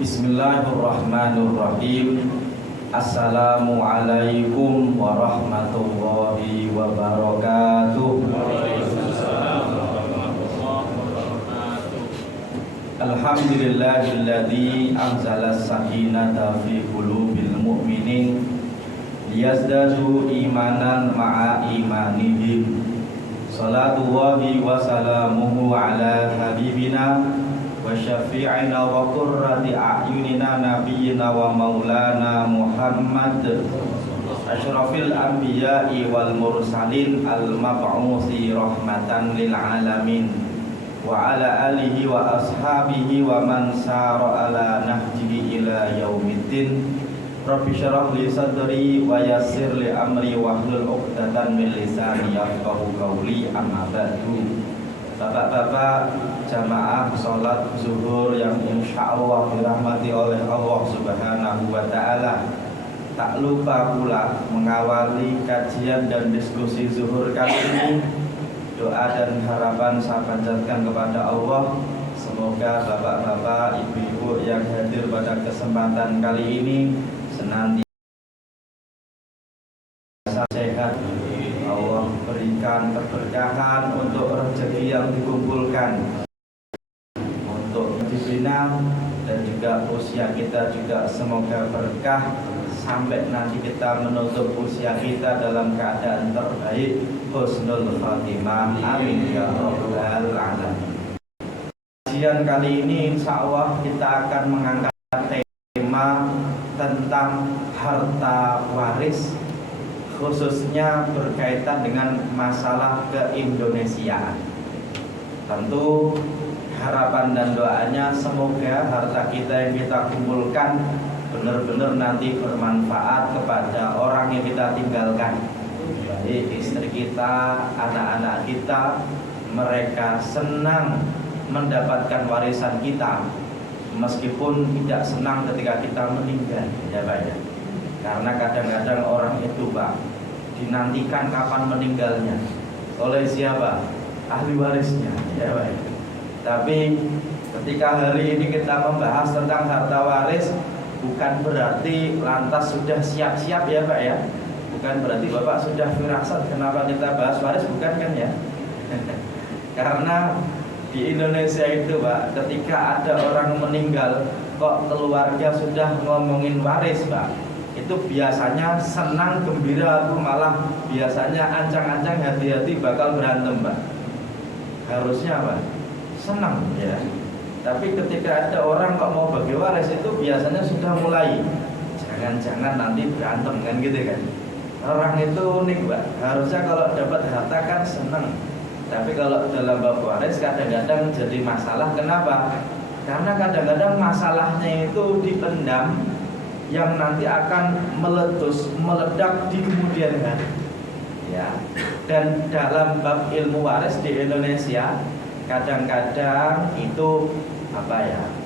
Bismillahirrahmanirrahim. Assalamualaikum warahmatullahi wabarakatuh. Alhamdulillahilladzi anzala as-sakinata fi qulubil mu'minin liyazdadu imanan ma'a imanihim. Salatullahi wa salamuhu ala habibina wa syafi'ina wa qurrati a'yunina nabiyyina wa maulana Muhammad asyrafil anbiya'i wal mursalin al-mab'uthi rahmatan lil alamin wa ala alihi wa ashabihi wa man sara ala nahjihi ila yaumiddin. Rabbi syrah li sadri wa yassir li amri wahlul 'uqdatam min lisani yafqahu qawli. Amma ba'du. Bapak-bapak jamaah sholat zuhur yang insyaallah dirahmati oleh Allah Subhanahu wa ta'ala, tak lupa pula mengawali kajian dan diskusi zuhur kali ini, doa dan harapan saya panjatkan kepada Allah. Semoga bapak-bapak, ibu-ibu yang hadir pada kesempatan kali ini senantiasa sehat. Allah berikan keberkahan untuk rezeki yang dikumpulkan, untuk dibina, dan juga usia kita juga semoga berkah sampai nanti kita menutup usia kita dalam keadaan terbaik, husnul khatimah. Amin ya rabbal alamin. Kajian kali ini insya Allah kita akan mengangkat tema tentang harta waris, khususnya berkaitan dengan masalah keindonesiaan. Tentu harapan dan doanya semoga harta kita yang kita kumpulkan benar-benar nanti bermanfaat kepada orang yang kita tinggalkan, baik istri kita, anak-anak kita. Mereka senang mendapatkan warisan kita, meskipun tidak senang ketika kita meninggal, ya Pak ya. Karena kadang-kadang orang itu Pak dinantikan kapan meninggalnya, oleh siapa? Ahli warisnya, ya Pak. Tapi ketika hari ini kita membahas tentang harta waris, bukan berarti lantas sudah siap-siap ya Pak ya. Bukan berarti Bapak sudah firasat kenapa kita bahas waris, bukan kan ya. Karena di Indonesia itu Pak, ketika ada orang meninggal kok keluarga sudah ngomongin waris Pak, itu biasanya senang, gembira, atau malah biasanya ancang-ancang, hati-hati bakal berantem Pak. Harusnya Pak senang ya. Tapi ketika ada orang kok mau bagi waris, itu biasanya sudah mulai jangan-jangan nanti berantem kan gitu kan. Orang itu unik Pak. Harusnya kalau dapat harta kan senang, tapi kalau dalam bab waris kadang-kadang jadi masalah. Kenapa? Karena kadang-kadang masalahnya itu dipendam, yang nanti akan meledak di kemudian hari. Ya. Dan dalam bab ilmu waris di Indonesia kadang-kadang itu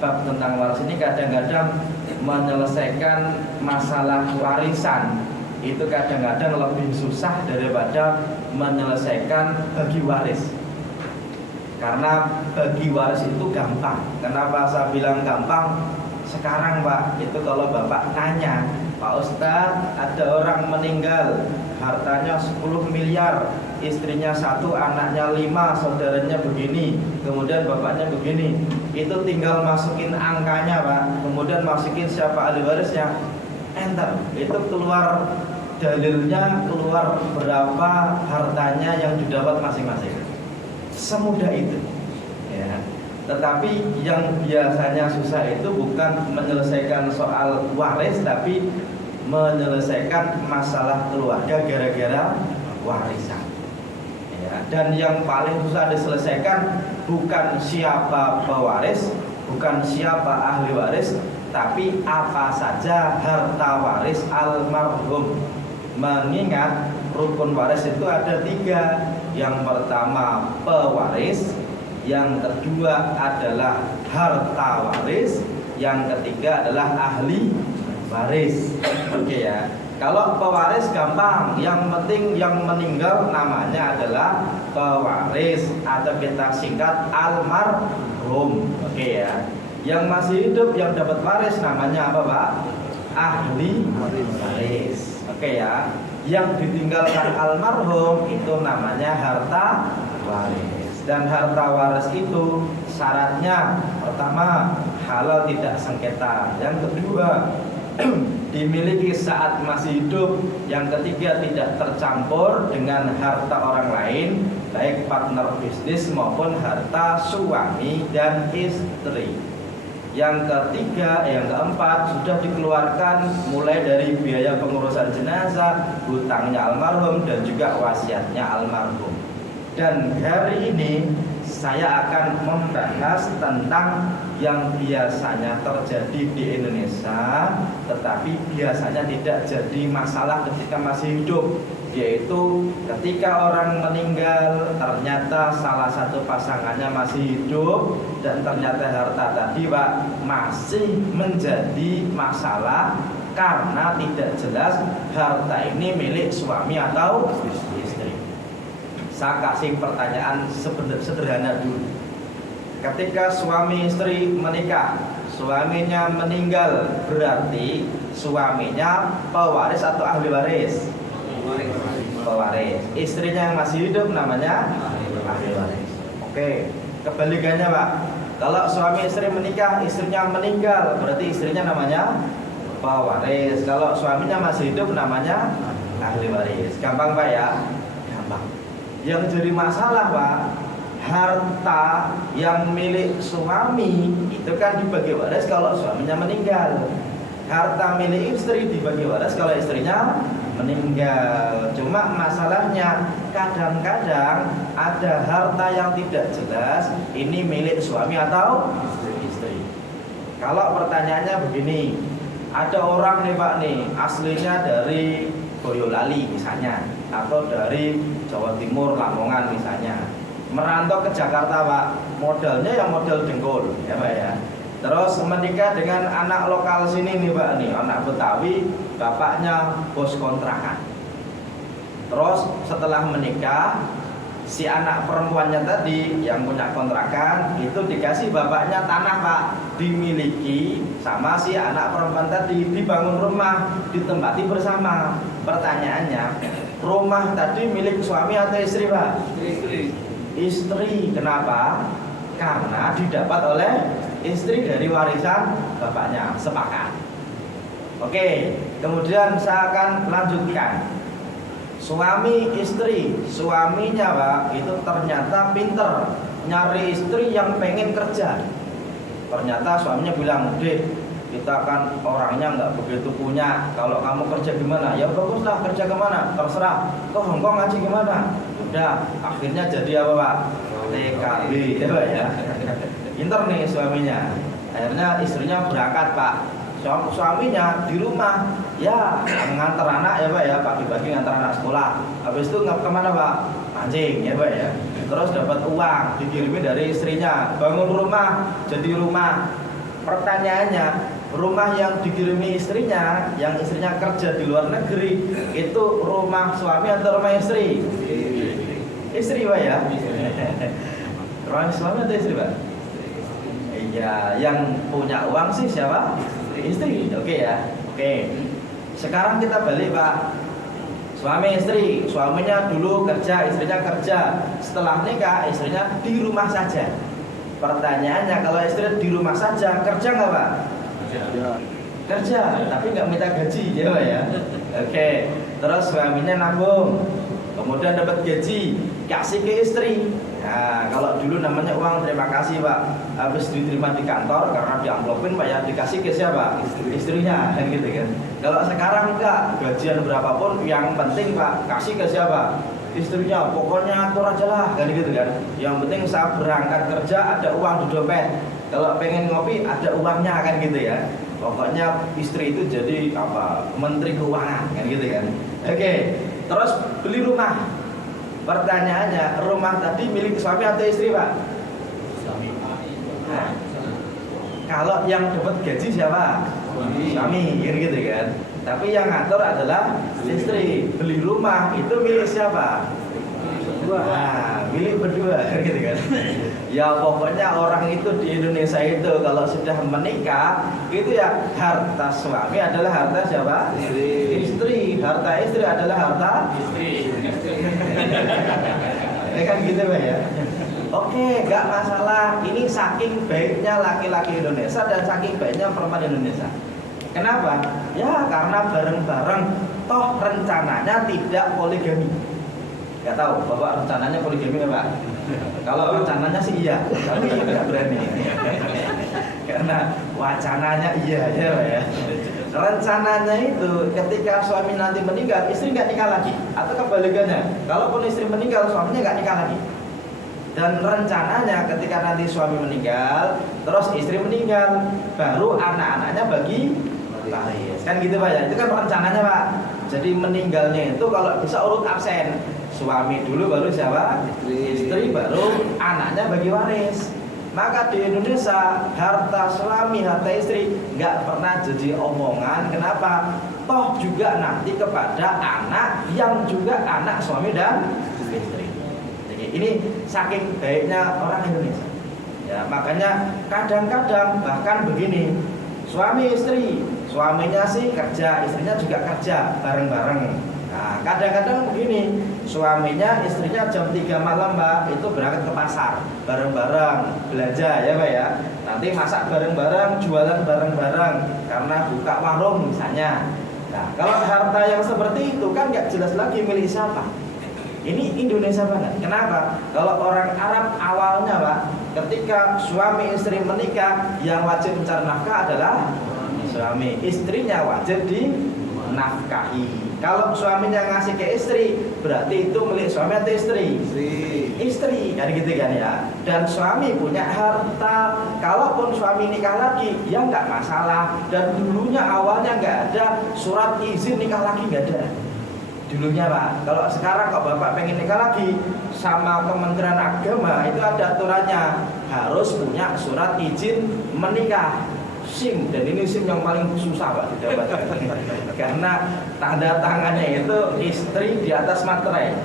bab tentang waris ini kadang-kadang menyelesaikan masalah warisan itu kadang-kadang lebih susah daripada menyelesaikan bagi waris. Karena bagi waris itu gampang. Kenapa saya bilang gampang? Sekarang Pak, itu kalau Bapak nanya, Pak Ustadz, ada orang meninggal, hartanya 10 miliar, istrinya 1, anaknya 5, saudaranya begini, kemudian bapaknya begini, itu tinggal masukin angkanya Pak, kemudian masukin siapa ahli warisnya, enter, itu keluar dalilnya, keluar berapa hartanya yang didapat masing-masing. Semudah itu ya. Tetapi yang biasanya susah itu bukan menyelesaikan soal waris, tapi menyelesaikan masalah keluarga gara-gara warisan ya. Dan yang paling susah diselesaikan bukan siapa pewaris, bukan siapa ahli waris, tapi apa saja harta waris almarhum. Mengingat rukun waris itu ada 3. Yang pertama pewaris, yang kedua adalah harta waris, yang ketiga adalah ahli waris. Oke ya. Kalau pewaris gampang, yang penting yang meninggal namanya adalah pewaris atau kita singkat almarhum. Oke ya. Yang masih hidup yang dapat waris namanya apa, Pak? Ahli waris. Oke ya. Yang ditinggalkan almarhum itu namanya harta waris. Dan harta waris itu syaratnya pertama halal tidak sengketa. Yang kedua dimiliki saat masih hidup. Yang ketiga tidak tercampur dengan harta orang lain, baik partner bisnis maupun harta suami dan istri. Yang ketiga, yang keempat sudah dikeluarkan mulai dari biaya pengurusan jenazah, hutangnya almarhum dan juga wasiatnya almarhum. Dan hari ini saya akan membahas tentang yang biasanya terjadi di Indonesia tetapi biasanya tidak jadi masalah ketika masih hidup, yaitu ketika orang meninggal ternyata salah satu pasangannya masih hidup dan ternyata harta tadi, Pak, masih menjadi masalah karena tidak jelas harta ini milik suami atau istri. Saya kasih pertanyaan sederhana dulu. Ketika suami istri menikah, suaminya meninggal, berarti suaminya pewaris atau ahli waris? Pewaris. Istrinya yang masih hidup namanya ahli waris. Oke, kebalikannya, Pak. Kalau suami istri menikah, istrinya meninggal, berarti istrinya namanya pewaris. Kalau suaminya masih hidup namanya ahli waris. Gampang, Pak ya? Gampang. Yang jadi masalah, Pak, harta yang milik suami itu kan dibagi waris kalau suaminya meninggal. Harta milik istri dibagi waris kalau istrinya meninggal. Cuma masalahnya kadang-kadang ada harta yang tidak jelas ini milik suami atau istri. Kalau pertanyaannya begini, ada orang nih, Pak, nih aslinya dari Boyolali misalnya, atau dari Jawa Timur, Lamongan misalnya, merantau ke Jakarta, Pak, modalnya yang modal dengkul ya, Pak ya. Terus menikah dengan anak lokal sini nih, Pak, nih anak Betawi, bapaknya bos kontrakan. Terus setelah menikah, si anak perempuannya tadi yang punya kontrakan itu dikasih bapaknya tanah, Pak, dimiliki sama si anak perempuan tadi, dibangun rumah, ditempati bersama. Pertanyaannya, rumah tadi milik suami atau istri, Pak? Istri. Kenapa? Karena didapat oleh istri dari warisan bapaknya. Sepakat. Oke, kemudian saya akan lanjutkan. Suami istri, suaminya, Pak, itu ternyata pinter nyari istri yang pengen kerja. Ternyata suaminya bilang, "Dek, kita kan orangnya nggak begitu punya. Kalau kamu kerja gimana? Ya baguslah, kerja kemana? Terserah. Ke Hongkong aja gimana?" Udah, akhirnya jadi apa, Pak? TKB, ya, Pak ya. Pinter nih suaminya. Akhirnya istrinya berangkat, Pak. Suaminya di rumah ya ngantar anak ya, Pak ya, pagi-pagi ngantar anak sekolah. Habis itu kemana, Pak? Mancing ya, Pak ya. Terus dapat uang dikirimin dari istrinya, bangun rumah, jadi rumah. Pertanyaannya, rumah yang dikirimi istrinya, yang istrinya kerja di luar negeri, itu rumah suami atau rumah istri? Istri, Pak ya. Rumah suami atau istri, Pak? Iya, yang punya uang sih siapa? Istri. Oke ya. Oke. Sekarang kita balik, Pak. Suami istri, suaminya dulu kerja, istrinya kerja. Setelah nikah, istrinya di rumah saja. Pertanyaannya, kalau istri di rumah saja, kerja nggak, Pak? Kerja, tapi nggak minta gaji, ya, Pak ya. Oke. Terus suaminya nabung, kemudian dapat gaji, kasih ke istri. Nah, kalau dulu namanya uang terima kasih, Pak. Habis diterima di kantor karena diamplopin, Pak ya, dikasih ke siapa? Istrinya, kan gitu kan. Kalau sekarang enggak, gajian berapapun yang penting, Pak, kasih ke siapa? Istrinya. Pokoknya atur aja lah, kan gitu kan. Yang penting saya berangkat kerja ada uang di dompet. Kalau pengen ngopi ada uangnya, kan gitu ya. Pokoknya istri itu jadi apa? Menteri Keuangan, kan gitu kan. Oke. Terus beli rumah. Pertanyaannya, rumah tadi milik suami atau istri, Pak? Suami. Nah, kalau yang dapat gaji siapa? Suami, gitu kan. Tapi yang ngatur adalah istri. Beli rumah itu milik siapa? Nah, milik berdua gitu kan. Ya pokoknya orang itu di Indonesia itu kalau sudah menikah itu ya harta suami adalah harta siapa? Istri. Harta istri adalah harta istri. Ya kan gitu Pak ya. Oke, nggak masalah. Ini saking baiknya laki-laki Indonesia dan saking baiknya perempuan Indonesia. Kenapa? Ya karena bareng-bareng. Toh rencananya tidak poligami. Gak tahu, Bapak rencananya poligami ya Pak? Kalau rencananya sih iya, tapi nggak berani. Karena wacananya iya ya Pak ya. Rencananya itu ketika suami nanti meninggal, istri nggak nikah lagi. Atau kebalikannya, kalaupun istri meninggal, suaminya nggak nikah lagi. Dan rencananya ketika nanti suami meninggal, terus istri meninggal, baru anak-anaknya bagi waris. Kan gitu Pak ya, itu kan rencananya Pak. Jadi meninggalnya itu kalau bisa urut absen. Suami dulu baru siapa? Istri baru anaknya bagi waris. Maka di Indonesia harta suami, harta istri nggak pernah jadi omongan. Kenapa? Toh juga nanti kepada anak yang juga anak suami dan istri. Jadi ini saking baiknya orang Indonesia. Ya makanya kadang-kadang bahkan begini, suami istri, suaminya sih kerja, istrinya juga kerja bareng-bareng. Nah, kadang-kadang begini, suaminya, istrinya jam 3 malam Mbak, itu berangkat ke pasar bareng-bareng, belanja ya Pak ya. Nanti masak bareng-bareng, jualan bareng-bareng, karena buka warung misalnya. Nah, kalau harta yang seperti itu kan nggak jelas lagi milik siapa. Ini Indonesia banget. Kenapa? Kalau orang Arab awalnya Pak, ketika suami istri menikah, yang wajib mencari nafkah adalah suami, istrinya wajib dinafkahi. Kalau suaminya ngasih ke istri, berarti itu milik suami atau istri? Istri, kan gitu kan ya. Dan suami punya harta. Kalaupun suami nikah lagi, ya nggak masalah. Dan dulunya awalnya nggak ada surat izin nikah lagi, nggak ada. Dulunya Pak. Kalau sekarang kok Bapak pengen nikah lagi, sama Kementerian Agama itu ada aturannya, harus punya surat izin menikah. SIM, dan ini SIM yang paling susah Pak didapatkan. Karena tanda tangannya itu istri di atas materai.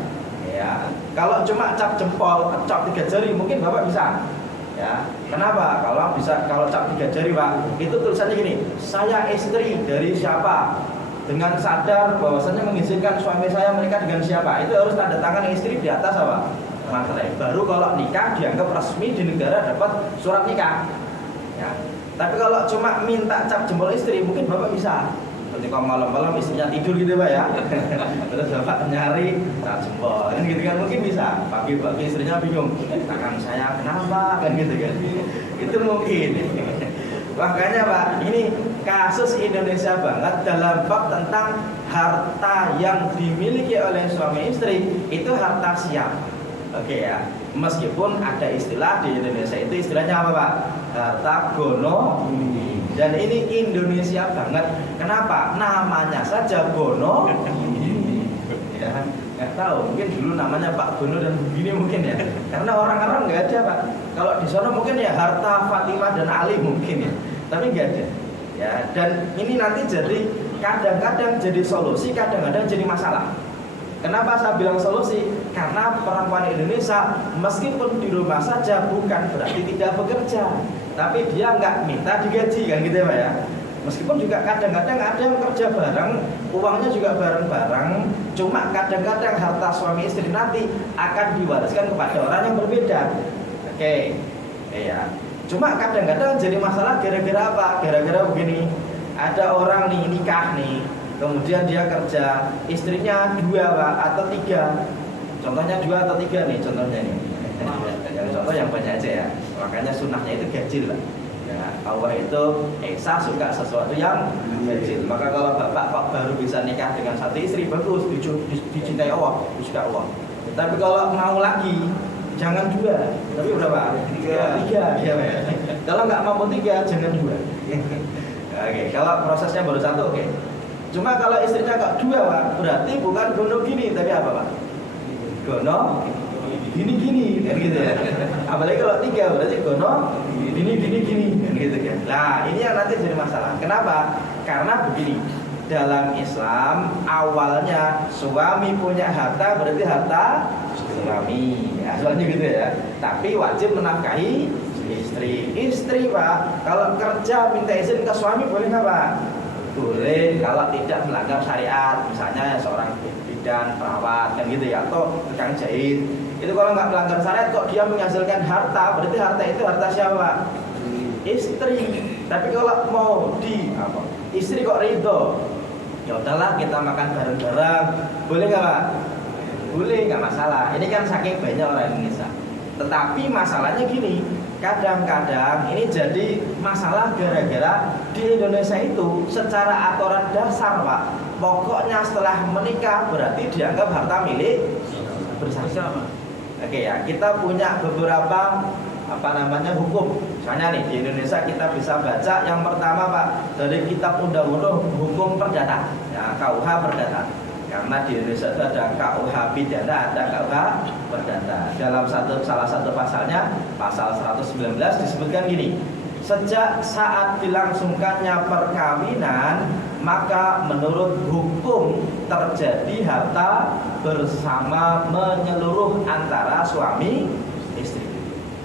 Ya, kalau cuma cap jempol, cap 3 jari mungkin Bapak bisa. Ya, kenapa? Kalau cap 3 jari Pak, itu tulisannya gini, saya istri dari siapa? Dengan sadar bahwasanya mengizinkan suami saya menikah dengan siapa? Itu harus tanda tangan istri di atas apa? Materai. Baru kalau nikah dianggap resmi di negara dapat surat nikah. Ya. Tapi kalau cuma minta cap jempol istri, mungkin Bapak bisa. Ketika malam-malam istrinya tidur gitu Pak ya. Terus Bapak nyari cap jempol, kan gitu kan mungkin bisa. Pagi-pagi istrinya bingung, tangan saya kenapa, kan gitu kan. Itu mungkin. Makanya Pak, ini kasus Indonesia banget dalam bab tentang harta yang dimiliki oleh suami istri, itu harta siap. Oke ya. Meskipun ada istilah di Indonesia itu istilahnya apa Pak? Harta gono. Dan ini Indonesia banget. Kenapa? Namanya saja gono. Ya, nggak tahu. Mungkin dulu namanya Pak Gono dan begini mungkin ya. Karena orang-orang nggak ada Pak. Kalau di sana mungkin ya harta Fatimah dan Ali mungkin ya. Tapi nggak ada. Ya. Dan ini nanti jadi kadang-kadang jadi solusi, kadang-kadang jadi masalah. Kenapa saya bilang solusi? Karena perempuan Indonesia meskipun di rumah saja bukan berarti tidak bekerja, tapi dia nggak minta digaji kan gitu ya Pak ya. Meskipun juga kadang-kadang ada yang kerja bareng, uangnya juga bareng-bareng, cuma kadang-kadang harta suami istri nanti akan diwariskan kepada orang yang berbeda. Oke, ya. Cuma kadang-kadang jadi masalah gara-gara apa? Gara-gara begini, ada orang nih nikah nih. Kemudian dia kerja, istrinya 2 Pak, atau 3. Contohnya 2 atau 3 nih, contohnya nih. Yang contoh yang banyak aja ya. Makanya sunnahnya itu ganjil lah. Ya, Allah itu Esa suka sesuatu yang ganjil. Maka kalau Bapak kok baru bisa nikah dengan 1 istri, bagus, dicintai Allah, disukai Allah. Tapi kalau mau lagi, jangan 2. Tapi berapa? 3. Ya, kalau nggak mampu 3, jangan 2. Oke, kalau prosesnya baru 1, oke. Cuma kalau istrinya kok 2 Pak, berarti bukan gono gini, tapi apa Pak? Gono gini, kan gitu ya. Apalagi kalau 3 berarti gono gini, kan gitu kan. Nah ini yang nanti jadi masalah. Kenapa? Karena begini, dalam Islam awalnya suami punya harta berarti harta suami, ya, soalnya gitu ya. Tapi wajib menafkahi istri. Istri Pak, kalau kerja minta izin ke suami boleh nggak Pak? Boleh, kalau tidak melanggar syariat. Misalnya seorang bidan, perawat, kan gitu ya, atau tukang jahit. Itu kalau nggak melanggar syariat kok dia menghasilkan harta, berarti harta itu harta siapa? Istri. Tapi kalau mau istri kok ridho, ya udahlah kita makan bareng-bareng, boleh nggak Pak? Boleh, nggak masalah. Ini kan saking banyak orang Indonesia. Tetapi masalahnya gini, kadang-kadang ini jadi masalah gara-gara di Indonesia itu secara aturan dasar Pak, pokoknya setelah menikah berarti dianggap harta milik bersama. Oke ya, kita punya beberapa hukum. Misalnya nih di Indonesia kita bisa baca yang pertama Pak, dari kitab undang-undang hukum perdata, ya, KUH perdata. Karena di Indonesia itu ada KUH pidana, ada KUH perdata. Dalam salah satu pasalnya, pasal 119 disebutkan gini: sejak saat dilangsungkannya perkawinan, maka menurut hukum terjadi harta bersama menyeluruh antara suami istri.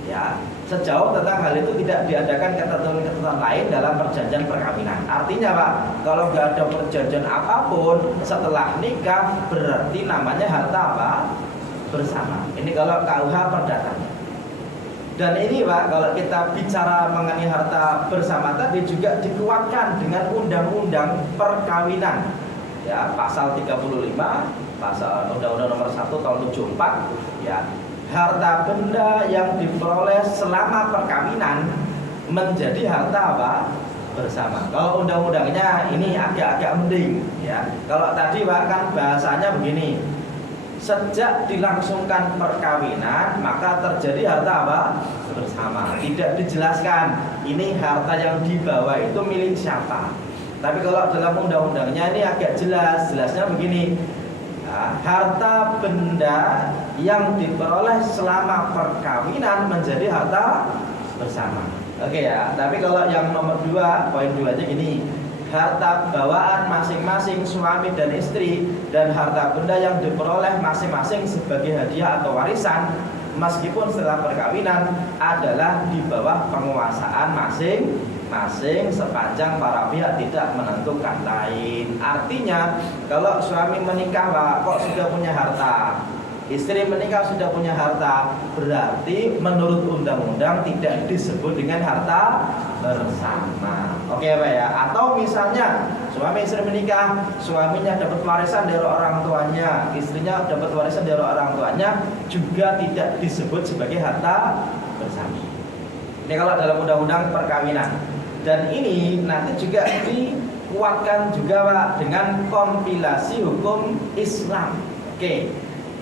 Ya, sejauh tentang hal itu tidak diadakan ketentuan-ketentuan lain dalam perjanjian perkawinan. Artinya Pak, kalau nggak ada perjanjian apapun setelah nikah berarti namanya harta apa? Bersama. Ini kalau KUH perdatanya. Dan ini Pak, kalau kita bicara mengenai harta bersama tadi juga dikuatkan dengan undang-undang perkawinan. Ya, pasal 35, pasal Undang-Undang Nomor 1 Tahun 74, ya. Harta benda yang diperoleh selama perkawinan menjadi harta apa? Bersama. Kalau undang-undangnya ini agak-agak mending, ya. Kalau tadi Pak kan bahasanya begini: sejak dilangsungkan perkawinan maka terjadi harta apa? Bersama. Tidak dijelaskan ini harta yang dibawa itu milik siapa. Tapi kalau dalam undang-undangnya ini agak jelas. Jelasnya begini: harta benda yang diperoleh selama perkawinan menjadi harta bersama. Oke ya. Tapi kalau yang nomor 2, poin 2 aja gini: harta bawaan masing-masing suami dan istri dan harta benda yang diperoleh masing-masing sebagai hadiah atau warisan meskipun setelah perkawinan adalah di bawah penguasaan masing-masing sepanjang para pihak tidak menentukan lain. Artinya kalau suami menikah Pak, kok sudah punya harta, istri menikah sudah punya harta, berarti menurut undang-undang tidak disebut dengan harta bersama. Oke Pak ya. Atau misalnya suami istri menikah, suaminya dapat warisan dari orang tuanya, istrinya dapat warisan dari orang tuanya, juga tidak disebut sebagai harta bersama. Ini kalau dalam undang-undang perkawinan. Dan ini nanti juga dikuatkan juga Pak dengan kompilasi hukum Islam. Oke.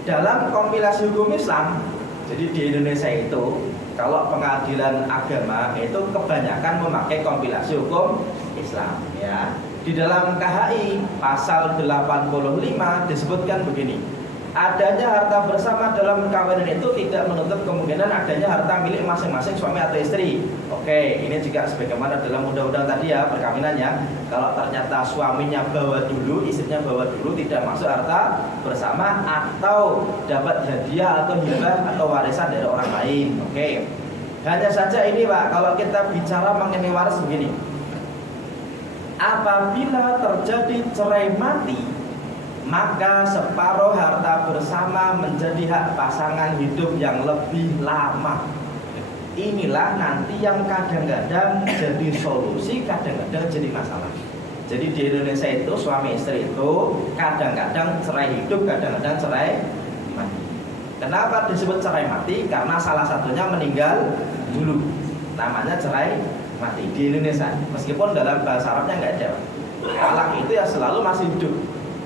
Dalam kompilasi hukum Islam, jadi di Indonesia itu kalau pengadilan agama itu kebanyakan memakai kompilasi hukum Islam, ya. Di dalam KHI pasal 85 disebutkan begini: adanya harta bersama dalam perkawinan itu tidak menutup kemungkinan adanya harta milik masing-masing suami atau istri. Oke, ini juga sebagaimana dalam undang-undang tadi ya, perkawinannya. Kalau ternyata suaminya bawa dulu, istrinya bawa dulu, tidak masuk harta bersama atau dapat hadiah atau hibah atau warisan dari orang lain. Oke. Hanya saja ini Pak, kalau kita bicara mengenai waris begini: apabila terjadi cerai mati, maka separuh harta bersama menjadi hak pasangan hidup yang lebih lama. Inilah nanti yang kadang-kadang jadi solusi, kadang-kadang jadi masalah. Jadi di Indonesia itu suami istri itu kadang-kadang cerai hidup, kadang-kadang cerai mati. Kenapa disebut cerai mati? Karena salah satunya meninggal dulu. Namanya cerai mati di Indonesia. Meskipun dalam bahasa Arabnya nggak ada. Talak itu ya selalu masih hidup.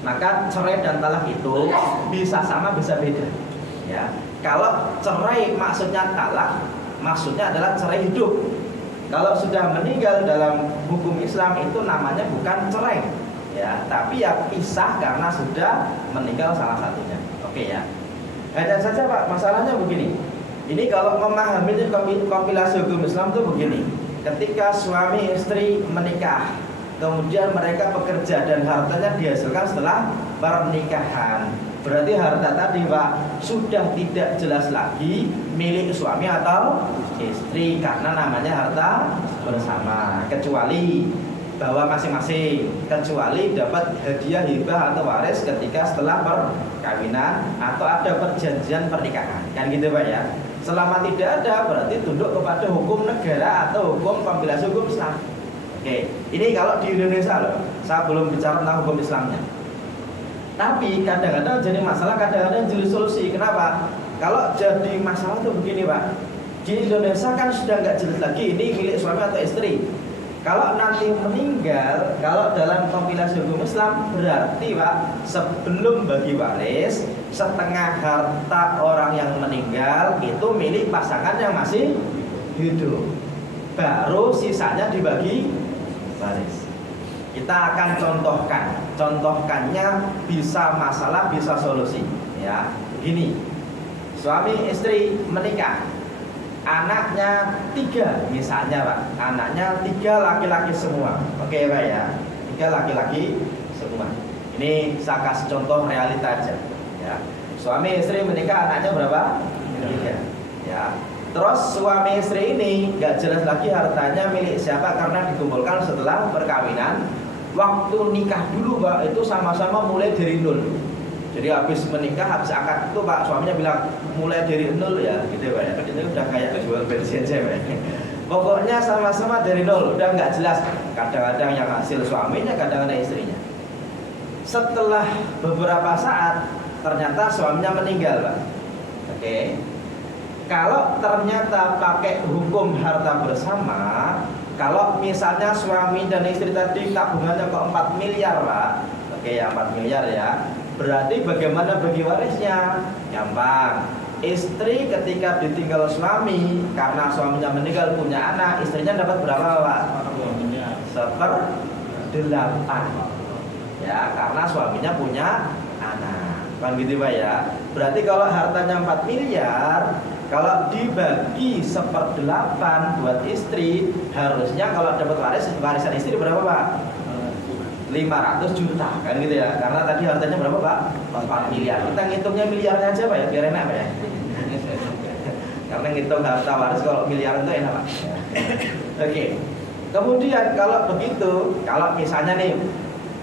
Maka cerai dan talak itu bisa sama bisa beda. Ya, kalau cerai maksudnya talak, maksudnya adalah cerai hidup. Kalau sudah meninggal dalam hukum Islam itu namanya bukan cerai, ya, tapi ya pisah karena sudah meninggal salah satunya. Oke ya. Hanya saja Pak, masalahnya begini. Ini kalau memahami kompilasi hukum Islam itu begini: ketika suami istri menikah, kemudian mereka bekerja dan hartanya dihasilkan setelah pernikahan. Berarti harta tadi Pak sudah tidak jelas lagi milik suami atau istri karena namanya harta bersama, kecuali bahwa masing-masing, kecuali dapat hadiah, hibah atau waris ketika setelah perkawinan atau ada perjanjian pernikahan, kan gitu Pak ya. Selama tidak ada berarti tunduk kepada hukum negara atau hukum kompilasi hukum Islam. Oke, ini kalau di Indonesia loh, saya belum bicara tentang hukum Islamnya. Tapi kadang-kadang jadi masalah, kadang-kadang jadi solusi. Kenapa? Kalau jadi masalah tuh begini Pak, di Indonesia kan sudah nggak jelas lagi ini milik suami atau istri. Kalau nanti meninggal, kalau dalam kompilasi hukum Islam berarti Pak, sebelum bagi waris, setengah harta orang yang meninggal itu milik pasangan yang masih hidup. Baru sisanya dibagi waris. Kita akan contohkannya bisa masalah, bisa solusi. Ya, begini, suami istri menikah, anaknya 3 misalnya Pak, anaknya 3 laki-laki semua. Oke Pak ya, 3 laki-laki semua. Ini saya kasih contoh realita aja. Ya, suami istri menikah, anaknya berapa? 3. Ya. Terus suami istri ini nggak jelas lagi hartanya milik siapa karena dikumpulkan setelah perkawinan. Waktu nikah dulu Pak itu sama-sama mulai dari nol. Jadi habis menikah, habis akad itu Pak suaminya bilang mulai dari nol ya, gitu Pak ya. Ini udah kayak jual bensin saya Pak. Pokoknya sama-sama dari nol, udah nggak jelas. Kadang-kadang yang hasil suaminya, kadang-kadang istrinya. Setelah beberapa saat ternyata suaminya meninggal Pak. Oke. Kalau ternyata pakai hukum harta bersama, kalau misalnya suami dan istri tadi tabungannya kok 4 miliar Pak. Oke ya 4 miliar ya. Berarti bagaimana bagi warisnya? Gampang. Istri ketika ditinggal suami karena suaminya meninggal punya anak, istrinya dapat berapa Pak? 1/8. Ya, karena suaminya punya anak. Kan gitu Pak ya. Berarti kalau hartanya 4 miliar, kalau dibagi 1/8 buat istri, harusnya kalau dapat warisan istri berapa Pak? 500 juta kan gitu ya. Karena tadi hartanya berapa Pak? 4 miliar. Kita ngitungnya miliarnya aja Pak ya, biar enak Pak ya. Karena ngitung harta waris kalau miliar itu enak Pak. Oke. Kemudian kalau begitu, kalau misalnya nih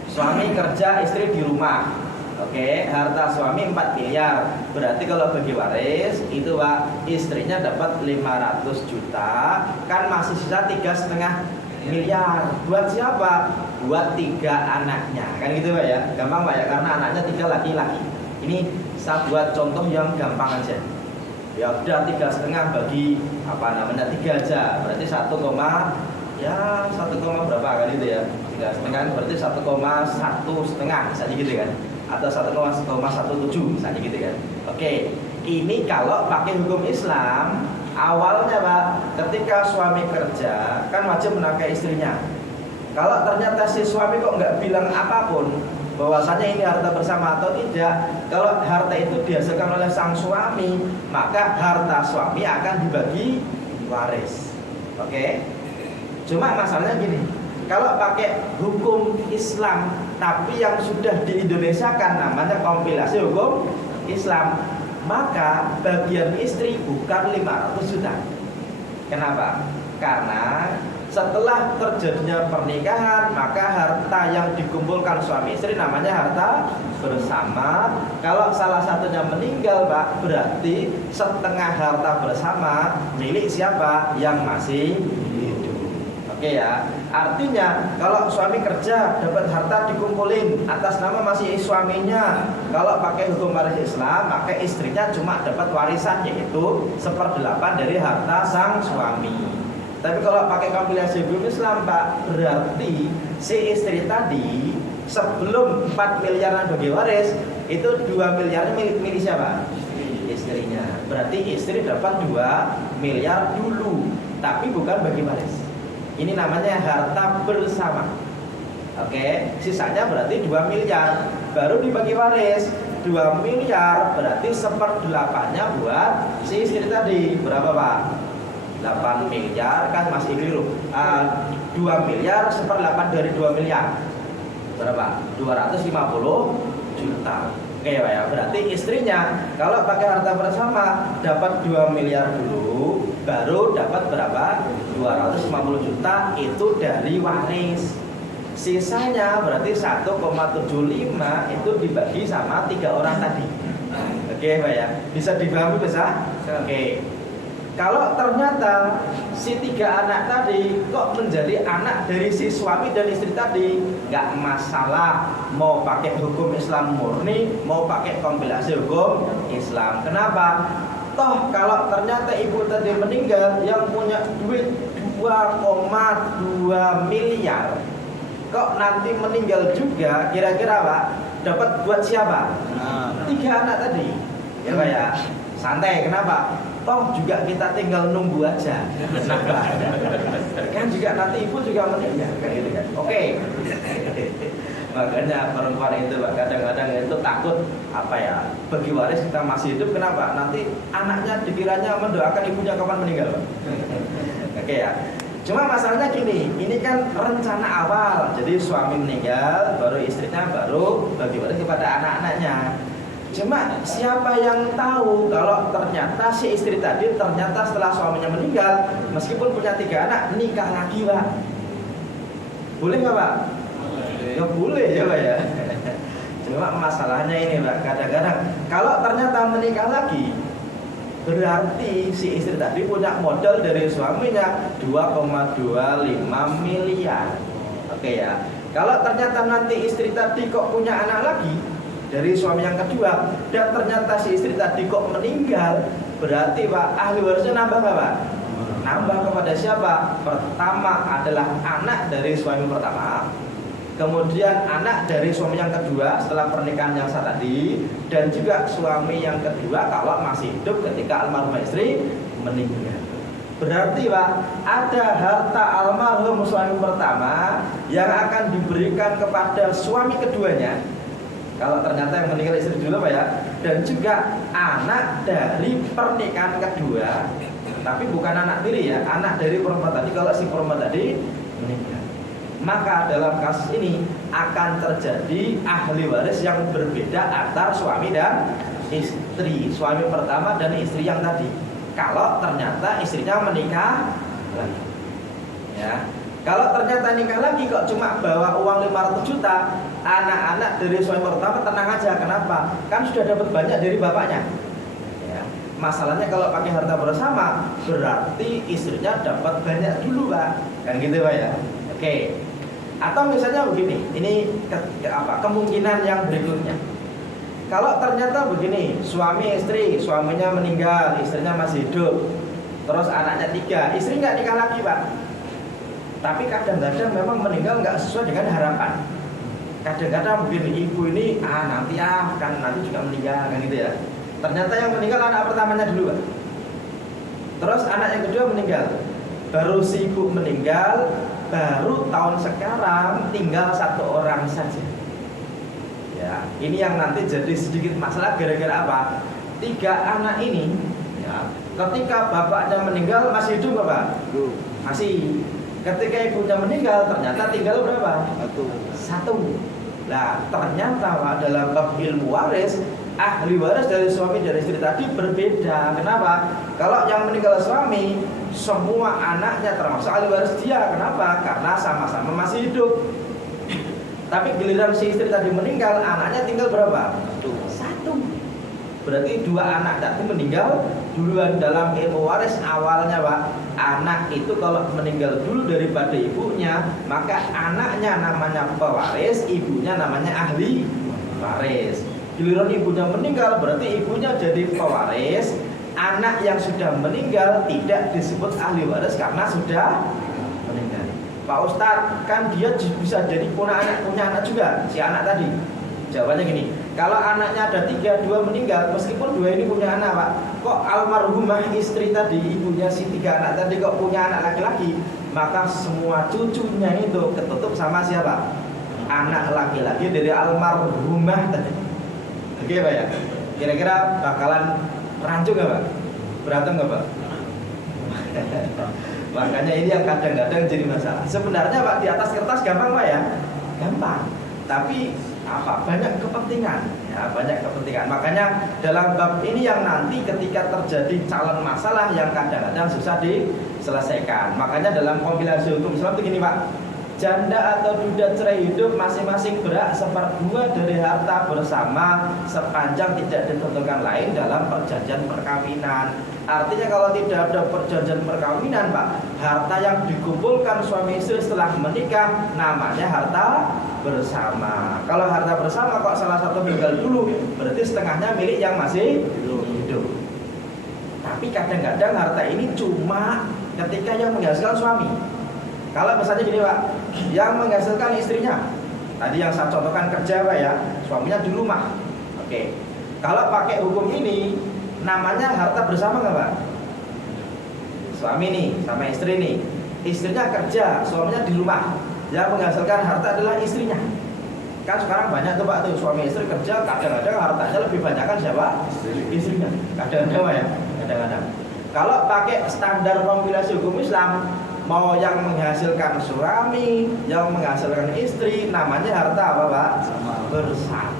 suami kerja, istri di rumah. Oke, harta suami 4 miliar. Berarti kalau bagi waris itu Pak, istrinya dapat 500 juta, kan masih sisa 3,5 miliar. Buat siapa? Buat 3 anaknya. Kan gitu Pak ya. Gampang Pak ya, karena anaknya 3 laki-laki. Ini saya buat contoh yang gampang aja. Ya udah 3,5 bagi 3 aja. Berarti 1, ya 1, berapa kan itu ya? 3,5 berarti 1,1,5 misalnya gitu kan. Atau 1,17 misalnya gitu kan. Oke, ini kalau pakai hukum Islam, awalnya Pak, ketika suami kerja kan wajib menafkahi istrinya. Kalau ternyata si suami kok nggak bilang apapun bahwasanya ini harta bersama atau tidak, kalau harta itu dihasilkan oleh sang suami, maka harta suami akan dibagi waris. Oke. Cuma masalahnya gini, kalau pakai hukum Islam tapi yang sudah di Indonesia kan namanya kompilasi hukum Islam, maka bagian istri bukan 500 juta. Kenapa? Karena setelah terjadinya pernikahan, maka harta yang dikumpulkan suami istri namanya harta bersama. Kalau salah satunya meninggal Pak, berarti setengah harta bersama milik siapa? Yang masih hidup. Oke ya, artinya kalau suami kerja dapat harta dikumpulin atas nama masih suaminya. Kalau pakai hukum waris Islam, maka istrinya cuma dapat warisan yaitu 1/8 dari harta sang suami. Tapi kalau pakai kompilasi hukum Islam Pak, berarti si istri tadi sebelum 4 miliaran bagi waris, itu 2 miliarnya milik siapa? Istrinya. Berarti istri dapat 2 miliar dulu, tapi bukan bagi waris. Ini namanya harta bersama. Oke, sisanya berarti 2 miliar baru dibagi waris. 2 miliar berarti 1/8-nya buat si istri tadi. Berapa Pak? 8 miliar kan masih keliru. 2 miliar 1/8 dari 2 miliar berapa? 250 juta. Oke Pak ya, berarti istrinya kalau pakai harta bersama dapat 2 miliar dulu, baru dapat berapa? 250 juta itu dari waris. Sisanya berarti 1,75 itu dibagi sama 3 orang tadi. Oke Pak ya, bisa dipahami bisa? Oke. Kalau ternyata si 3 anak tadi kok menjadi anak dari si suami dan istri tadi, nggak masalah mau pakai hukum Islam murni, mau pakai kompilasi hukum Islam. Kenapa? Toh kalau ternyata ibu tadi meninggal yang punya duit 2,2 miliar, kok nanti meninggal juga, kira-kira Pak dapat buat siapa? 3 anak tadi, ya Pak ya. Santai, kenapa? Toh juga kita tinggal nunggu aja. Kan juga nanti ibu juga meninggal kayak gitu kan. Oke. Makanya perempuan itu Pak kadang-kadang itu takut apa ya? Bagi waris kita masih hidup, kenapa? Nanti anaknya dikiranya mendoakan ibunya kapan meninggal, Pak. Oke ya. Cuma masalahnya gini, ini kan rencana awal. Jadi suami meninggal, baru istrinya baru bagi waris kepada anak-anaknya. Cuma siapa yang tahu kalau ternyata si istri tadi ternyata setelah suaminya meninggal, meskipun punya 3 anak, nikah lagi Pak. Boleh nggak Pak? Ya boleh ya Pak ya. Cuma masalahnya ini Pak, kadang-kadang kalau ternyata menikah lagi, berarti si istri tadi punya modal dari suaminya 2,25 miliar. Oke ya. Kalau ternyata nanti istri tadi kok punya anak lagi dari suami yang kedua, dan ternyata si istri tadi kok meninggal, berarti Pak ahli warisnya nambah nggak Pak? Nambah kepada siapa? Pertama adalah anak dari suami pertama, kemudian anak dari suami yang kedua setelah pernikahan yang sah tadi, dan juga suami yang kedua kalau masih hidup ketika almarhum istri meninggal. Berarti Pak ada harta almarhum suami pertama yang akan diberikan kepada suami keduanya. Kalau ternyata yang meninggal istri dulu Pak ya, dan juga anak dari pernikahan kedua, tapi bukan anak tiri ya, anak dari perempuan tadi. Kalau si perempuan tadi meninggal, maka dalam kasus ini akan terjadi ahli waris yang berbeda antar suami dan istri, suami pertama dan istri yang tadi. Kalau ternyata istrinya menikah lagi, ya. Kalau ternyata nikah lagi kok cuma bawa uang 500 juta, anak-anak dari suami pertama tenang aja. Kenapa? Kan sudah dapat banyak dari bapaknya. Ya. Masalahnya kalau pakai harta bersama, berarti istrinya dapat banyak dulu Pak. Kan gitu Pak ya. Oke. Atau misalnya begini, ini kemungkinan yang berikutnya. Kalau ternyata begini, suami istri, suaminya meninggal, istrinya masih hidup, terus anaknya 3, istri nggak nikah lagi Pak. Tapi kadang-kadang memang meninggal nggak sesuai dengan harapan. Kadang-kadang begini, ibu ini nanti kan nanti juga meninggal kan gitu ya. Ternyata yang meninggal anak pertamanya dulu Pak. Terus anak yang kedua meninggal, baru si ibu meninggal, baru tahun sekarang tinggal 1 orang saja. Ya, ini yang nanti jadi sedikit masalah gara-gara apa? 3 anak ini, ya, ketika bapaknya meninggal masih hidup Pak? Masih. Ketika ibunya meninggal ternyata tinggal berapa? 1. Nah ternyata Pak, dalam bab ilmu waris, ahli waris dari suami dan istri tadi berbeda. Kenapa? Kalau yang meninggal suami, semua anaknya termasuk ahli waris dia. Kenapa? Karena sama-sama masih hidup. Tapi giliran si istri tadi meninggal, anaknya tinggal berapa? 1. Berarti 2 anak tadi meninggal duluan. Dalam ilmu waris awalnya Pak, anak itu kalau meninggal dulu daripada ibunya, maka anaknya namanya pewaris, ibunya namanya ahli waris. Giliran ibunya meninggal, berarti ibunya jadi pewaris. Anak yang sudah meninggal tidak disebut ahli waris karena sudah meninggal. Pak Ustadz, kan dia bisa jadi punya anak juga, si anak tadi. Jawabannya gini, kalau anaknya ada 3, 2 meninggal, meskipun 2 ini punya anak Pak, kok almarhumah istri tadi, ibunya si 3 anak tadi kok punya anak laki-laki, maka semua cucunya itu ketutup sama siapa? Anak laki-laki dari almarhumah tadi. Oke Pak ya, kira-kira bakalan rancu gak Pak? Berantem gak Pak? Makanya ini yang kadang-kadang jadi masalah. Sebenarnya Pak di atas kertas gampang Pak ya, gampang. tapi apa? Banyak kepentingan, ya, banyak kepentingan. Makanya dalam bab ini yang nanti ketika terjadi calon masalah yang kadang-kadang susah diselesaikan. Makanya dalam kompilasi hukum Islam itu gini, Pak. Janda atau duda cerai hidup masing-masing berhak 1/2 dari harta bersama sepanjang tidak ditentukan lain dalam perjanjian perkawinan. Artinya kalau tidak ada perjanjian perkawinan, Pak, harta yang dikumpulkan suami istri setelah menikah namanya harta bersama. Kalau harta bersama kok salah satu meninggal dulu, berarti setengahnya milik yang masih hidup. Tapi kadang-kadang harta ini cuma ketika yang menghasilkan suami. Kalau misalnya gini, Pak, yang menghasilkan istrinya, tadi yang saya contohkan kerja, Pak, ya, suaminya di rumah. Oke. Kalau pakai hukum ini, namanya harta bersama nggak, Pak? Suami nih sama istri nih, istrinya kerja, suaminya di rumah. Yang menghasilkan harta adalah istrinya. Kan sekarang banyak tuh, Pak, tuh suami istri kerja, kadang-kadang hartanya lebih banyak kan siapa? Istrinya. Kadang-kadang, Pak, ya, kadang-kadang. Kalau pakai standar kompilasi hukum Islam, mau yang menghasilkan suami, yang menghasilkan istri, namanya harta apa, Pak? Bersama.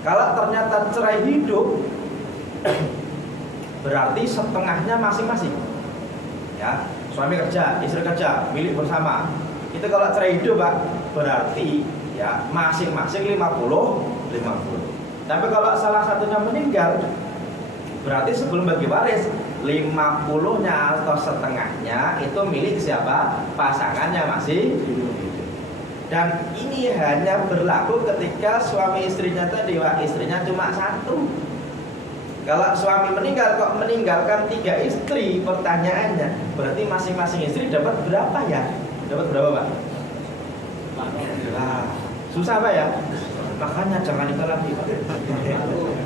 Kalau ternyata cerai hidup, berarti setengahnya masing-masing. Ya, suami kerja, istri kerja, milik bersama. Itu kalau cerai hidup, Pak, berarti ya masing-masing 50-50. Tapi kalau salah satunya meninggal, berarti sebelum bagi waris 50-nya atau setengahnya itu milik siapa? Pasangannya masih hidup. Dan ini hanya berlaku ketika suami istrinya tadi, Pak, istrinya cuma satu. Kalau suami meninggal kok meninggalkan 3 istri, pertanyaannya berarti masing-masing istri dapat berapa ya? Dapat berapa, Pak? Nah, susah, Pak, ya? Makanya jangan nikah lagi, Pak.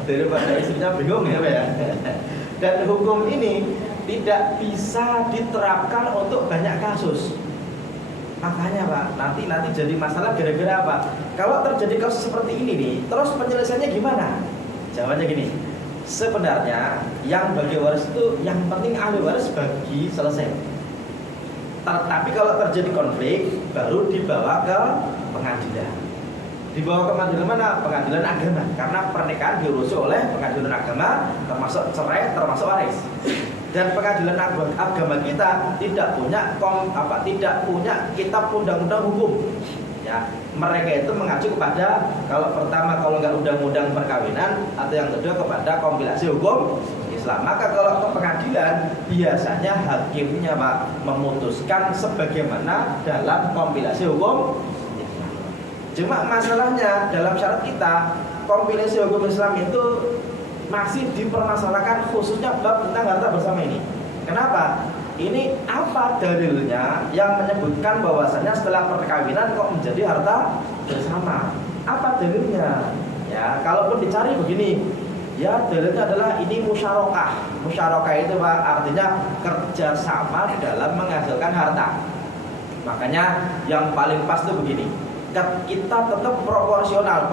Daripada istrinya bingung, ya, Pak, ya. Dan hukum ini tidak bisa diterapkan untuk banyak kasus. Makanya, Pak, nanti jadi masalah gara-gara apa? Kalau terjadi kasus seperti ini nih, terus penyelesaiannya gimana? Jawabannya gini. Sebenarnya yang bagi waris itu yang penting ahli waris bagi selesai. Tapi kalau terjadi konflik baru dibawa ke pengadilan. Dibawa ke pengadilan mana? Pengadilan agama. Karena pernikahan diurus oleh pengadilan agama, termasuk cerai, termasuk waris. Dan pengadilan agama kita tidak punya kitab undang-undang hukum. Ya, mereka itu mengacu kepada kalau nggak undang-undang perkawinan atau yang kedua kepada kompilasi hukum Islam. Maka kalau ke pengadilan biasanya hakimnya, Pak, memutuskan sebagaimana dalam kompilasi hukum. Cuma masalahnya dalam syarat kita kompilasi hukum Islam itu masih dipermasalahkan khususnya bab tentang harta bersama ini. Kenapa? Ini apa dalilnya yang menyebutkan bahwasannya setelah perkawinan kok menjadi harta bersama? Apa dalilnya? Ya, kalaupun dicari begini, ya dalilnya adalah ini musyarakah. Musyarakah itu, Pak, artinya kerjasama dalam menghasilkan harta. Makanya yang paling pas itu begini. Kita tetap proporsional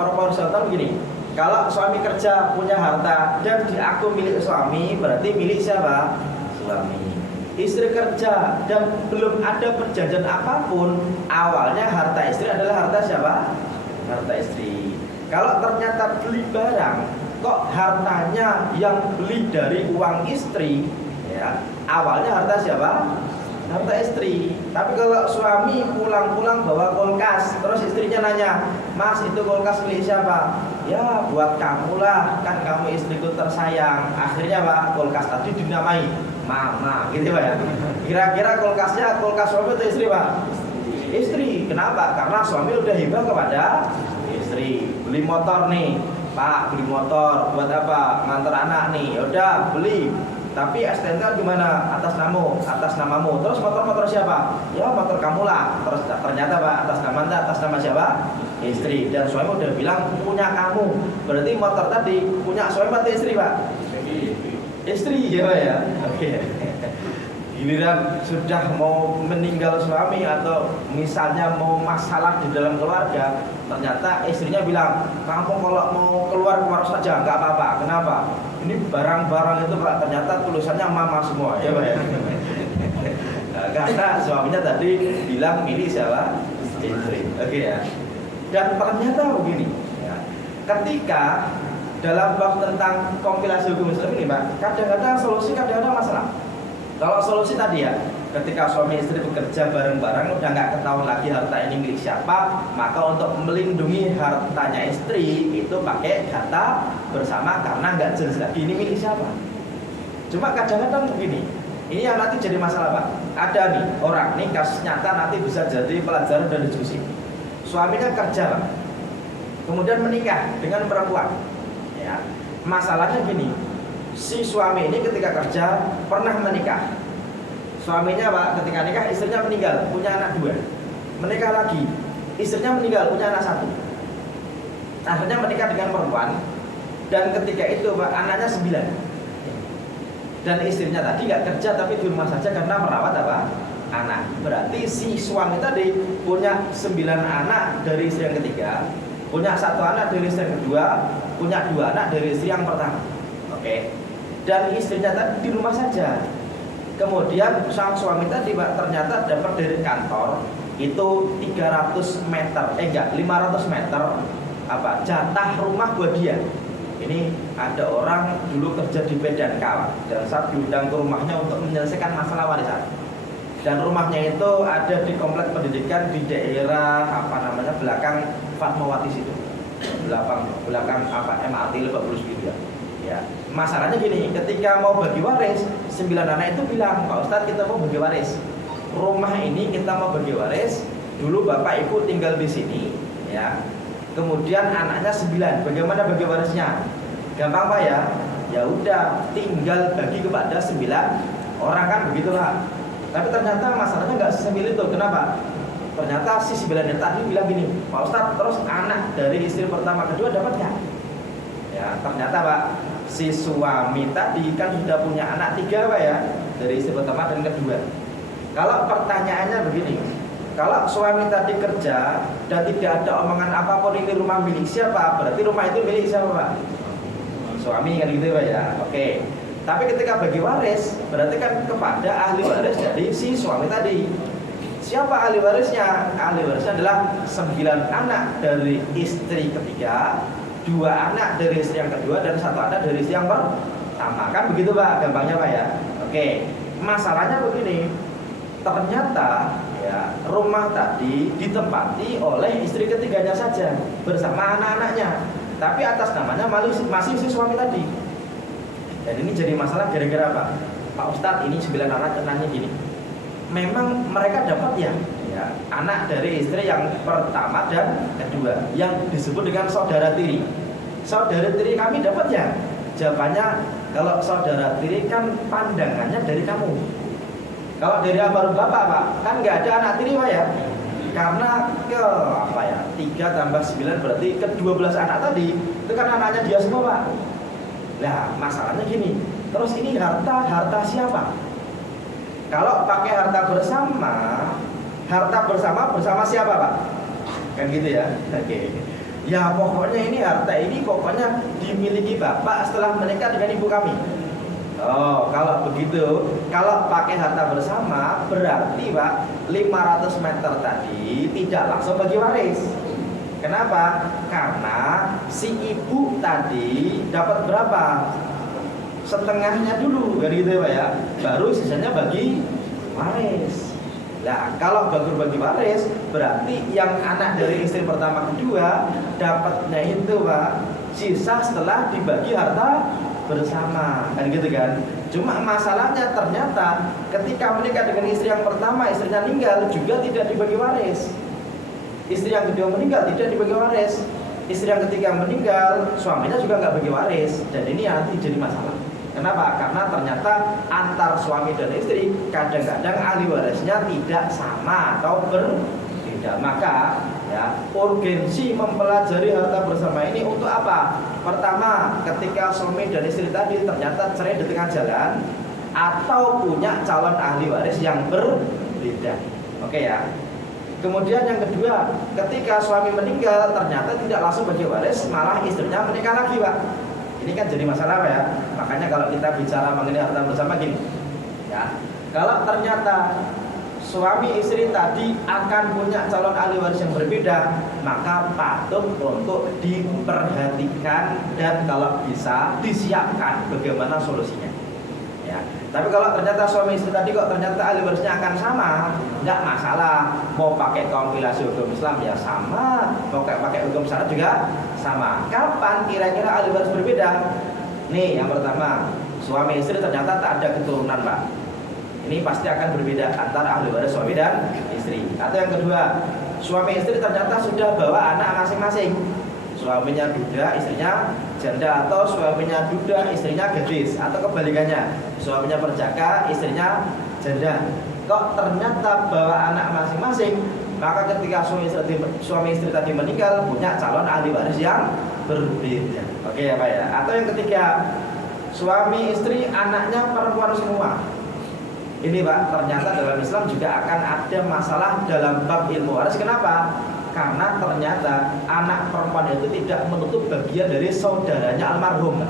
begini. Kalau suami kerja punya harta dan diaku milik suami, berarti milik siapa? Suami. Istri kerja dan belum ada perjanjian apapun, awalnya harta istri adalah harta siapa? Harta istri. Kalau ternyata beli barang, kok hartanya yang beli dari uang istri, ya, awalnya harta siapa? Harta istri. Tapi kalau suami pulang-pulang bawa kulkas, terus istrinya nanya, "Mas, itu kulkas milik siapa?" "Ya, buat kamu lah, kan kamu istriku tersayang." Akhirnya, Pak, kulkas tadi dinamai Mama, gitu, Pak, ya. Kira-kira kulkas suami atau istri, Pak? Istri. Kenapa? Karena suami udah hibah kepada istri. Beli motor nih, Pak, beli motor buat apa? Nganter anak nih. Yaudah, beli. Tapi STNK gimana? Atas namamu. Terus motor siapa? Ya, motor kamu lah. Terus ternyata, Pak, atas nama siapa? Istri. Dan suami udah bilang punya kamu. Berarti motor tadi punya suami atau istri, Pak? Istri, ya, Pak, ya. Oke. Giliran sudah mau meninggal suami atau misalnya mau masalah di dalam keluarga, ternyata istrinya bilang, "Kamu kalau mau keluar saja, nggak apa-apa." Kenapa? Ini barang-barang itu, Pak, ternyata tulisannya mama semua, ya, Pak, ya. Nah, karena suaminya tadi bilang milik siapa? Istri. Oke, ya. Dan ternyata begini, ya, ketika dalam bab tentang kompilasi hukum Islam ini, Pak, kadang-kadang solusi, kadang-kadang masalah. Kalau solusi tadi ya, ketika suami istri bekerja bareng-bareng udah nggak ketahuan lagi harta ini milik siapa, maka untuk melindungi hartanya istri itu pakai data bersama karena nggak jelas lagi ini milik siapa. Cuma kadang-kadang begini, ini yang nanti jadi masalah, Pak. Ada nih orang, nih kasus nyata nanti bisa jadi pelajaran dan diskusi. Suaminya kerja, Pak, kemudian menikah dengan perempuan. Ya, masalahnya gini, si suami ini ketika kerja pernah menikah. Suaminya, Pak, ketika nikah istrinya meninggal, punya anak 2. Menikah lagi, istrinya meninggal, punya anak 1. Akhirnya menikah dengan perempuan, dan ketika itu, Pak, anaknya 9. Dan istrinya tadi nggak kerja tapi di rumah saja karena merawat apa? Anak. Berarti si suami tadi punya 9 anak dari istri yang ketiga, punya 1 anak dari istri yang kedua, punya 2 anak dari istri yang pertama. Oke. Dan istrinya tadi di rumah saja. Kemudian sang suami tadi, Pak, ternyata dapat dari kantor itu 300 meter, 500 meter apa jatah rumah buat dia. Ini ada orang dulu kerja di Medan kawan, dan saat diundang ke rumahnya untuk menyelesaikan masalah warisan. Dan rumahnya itu ada di komplek pendidikan di daerah belakang Fatmawati situ, belakang MRT Lebak Bulus gitu ya. Ya, masalahnya gini, ketika mau bagi waris, 9 anak itu bilang, Pak Ustadz, kita mau bagi waris. Rumah ini kita mau bagi waris. Dulu bapak ibu tinggal di sini, ya. Kemudian anaknya 9. Bagaimana bagi warisnya? Gampang, Pak ya. Ya udah, tinggal bagi kepada 9 orang, kan begitulah. Tapi ternyata masalahnya nggak sesimil itu. Kenapa? Ternyata si 9 yang tadi bilang gini, Pak Ustadz, terus anak dari istri pertama kedua dapat nggak? Ya, ternyata, Pak, si suami tadi kan sudah punya anak 3, Pak ya, dari istri pertama dan kedua. Kalau pertanyaannya begini, kalau suami tadi kerja dan tidak ada omongan apapun ini rumah milik siapa, berarti rumah itu milik siapa, Pak? Suami, kan gitu, Pak ya. Oke. Tapi ketika bagi waris, berarti kan kepada ahli waris dari si suami tadi. Siapa ahli warisnya? Ahli warisnya adalah 9 anak dari istri ketiga, 2 anak dari istri yang kedua, dan 1 anak dari istri yang pertama. Kan begitu, Pak, gampangnya, Pak ya. Oke. Masalahnya begini, ternyata ya rumah tadi ditempati oleh istri ketiganya saja bersama anak-anaknya, tapi atas namanya masih si suami tadi. Dan ini jadi masalah gara-gara apa? Pak Ustadz, ini 9 anak nanya gini, memang mereka dapat ya anak dari istri yang pertama dan kedua yang disebut dengan saudara tiri. Saudara tiri kami dapat ya? Jawabannya, kalau saudara tiri kan pandangannya dari kamu. Kalau dari almarhum bapak, Pak, kan nggak ada anak tiri, Pak ya. Karena 3 tambah 9 berarti ke 12 anak tadi itu kan anaknya dia semua, Pak. Nah, masalahnya gini, terus ini harta siapa? Kalau pakai harta bersama siapa, Pak? Kan gitu ya. Oke. Ya pokoknya ini harta ini pokoknya dimiliki bapak setelah menikah dengan ibu kami. Oh, kalau begitu, kalau pakai harta bersama berarti, Pak, 500 meter tadi tidak langsung bagi waris. Kenapa? Karena si ibu tadi dapat berapa? Setengahnya dulu, kan gitu, Pak ya. Baru sisanya bagi waris. Nah, kalau baru bagi waris, berarti yang anak dari istri pertama kedua dapatnya itu, Pak, sisa setelah dibagi harta bersama, kan gitu kan. Cuma masalahnya ternyata ketika menikah dengan istri yang pertama, istrinya meninggal juga tidak dibagi waris. Istri yang kedua meninggal tidak dibagi waris. Istri yang ketiga meninggal, suaminya juga nggak bagi waris. Dan ini nanti jadi masalah. Kenapa? Karena ternyata antar suami dan istri kadang-kadang ahli warisnya tidak sama atau berbeda. Maka ya, urgensi mempelajari harta bersama ini untuk apa? Pertama, ketika suami dan istri tadi ternyata cerai di tengah jalan atau punya calon ahli waris yang berbeda. Oke ya. Kemudian yang kedua, ketika suami meninggal ternyata tidak langsung bagi waris, malah istrinya menikah lagi, Pak. Ini kan jadi masalah, Pak ya. Makanya kalau kita bicara mengenai harta bersama gini, ya, kalau ternyata suami istri tadi akan punya calon ahli waris yang berbeda, maka patut untuk diperhatikan dan kalau bisa disiapkan bagaimana solusinya. Ya. Tapi kalau ternyata suami istri tadi kok ternyata ahli warisnya akan sama, nggak masalah. Mau pakai kompilasi hukum Islam ya sama, mau pakai hukum syariat juga sama. Kapan kira-kira ahli waris berbeda? Nih, yang pertama, suami istri ternyata tak ada keturunan, Pak. Ini pasti akan berbeda antara ahli waris suami dan istri. Atau yang kedua, suami istri ternyata sudah bawa anak masing-masing. Suaminya duda, istrinya janda, atau suaminya duda, istrinya gadis, atau kebalikannya, suaminya perjaka, istrinya janda. Kok ternyata bawa anak masing-masing, maka ketika suami istri tadi meninggal punya calon ahli waris yang berbeda. Oke ya Pak ya. Atau yang ketiga, suami istri anaknya perempuan semua. Ini Pak, ternyata dalam Islam juga akan ada masalah dalam bab ilmu waris. Kenapa? Karena ternyata anak perempuan itu tidak menutup bagian dari saudaranya almarhum.